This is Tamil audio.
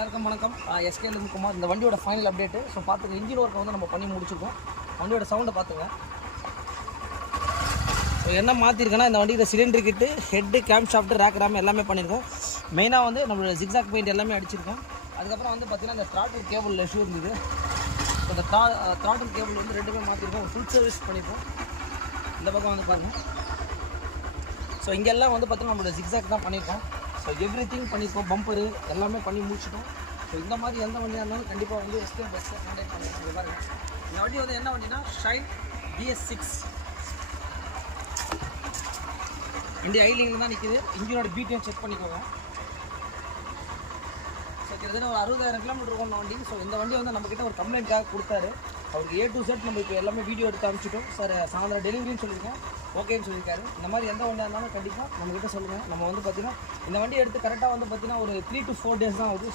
எல்லாருக்கும் வணக்கம். எஸ்கேலேருந்து குமார். இந்த வண்டியோட ஃபைனல் அப்டேட்டு. ஸோ பார்த்துங்க, இன்ஜின் ஒர்க்கை வந்து நம்ம பண்ணி முடிச்சிருக்கோம். வண்டியோட சவுண்டை பார்த்துங்க. ஸோ என்ன மாற்றிருக்கேன்னா, இந்த வண்டியில் cylinder kit, head, cam shaft, ரேக் ரேம் எல்லாமே பண்ணியிருக்கோம். மெயினாக வந்து நம்மளோட ஜிக்ஸாக் பெயிண்ட் எல்லாமே அடிச்சிருக்கோம். அதுக்கப்புறம் வந்து பார்த்திங்கன்னா இந்த த்ராட்டில் கேபிள் இஷ்யூ இருந்தது. ஸோ இந்த த்ராட்டில் கேபிள் வந்து ரெண்டுமே மாற்றிருக்கோம். ஃபுல் சர்வீஸ் பண்ணியிருக்கோம். இந்த பக்கம் வந்து பாருங்கள். ஸோ இங்கெல்லாம் வந்து பார்த்திங்கன்னா நம்மளோட ஜிக்ஸாக் தான் பண்ணியிருக்கோம். ஸோ எவ்ரி திங் பண்ணியிருக்கோம். பம்பரு எல்லாமே பண்ணி முடிச்சிட்டோம். ஸோ இந்த மாதிரி எந்த வண்டியாக இருந்தாலும் கண்டிப்பாக வந்து எஸ்கே பஸ்ஸில் கான்டாக்ட் பண்ணுங்கள். பாருங்கள், இந்த வண்டி வந்து என்ன வண்டினா ஷைன் DS6 வண்டி ஐலிங்கில் தான் நிற்கிது. இன்ஜினோட பீட்டையும் செக் பண்ணிக்கோங்க. ஸோ கிட்டத்தட்ட ஒரு 60,000 கிலோமீட்டர் இருக்கும் வண்டி. ஸோ இந்த வண்டி வந்து நம்மக்கிட்ட ஒரு கம்ப்ளைண்ட்காக கொடுத்தாரு. அவருக்கு A to Z நம்ம இப்போ எல்லாமே வீடியோ எடுத்து அனுப்பிச்சிட்டோம். சார் சாயந்தரம் டெலிவரின்னு சொல்லியிருக்கேன், ஓகேன்னு சொல்லியிருக்காரு. இந்த மாதிரி எந்த வண்டியாக இருந்தாலும் கண்டிப்பாக நம்மக்கிட்ட சொல்லுங்கள். நம்ம வந்து பார்த்திங்கன்னா இந்த வண்டி எடுத்து கரெக்டாக வந்து பார்த்திங்கன்னா ஒரு 3 to 4 days தான் ஆகுது.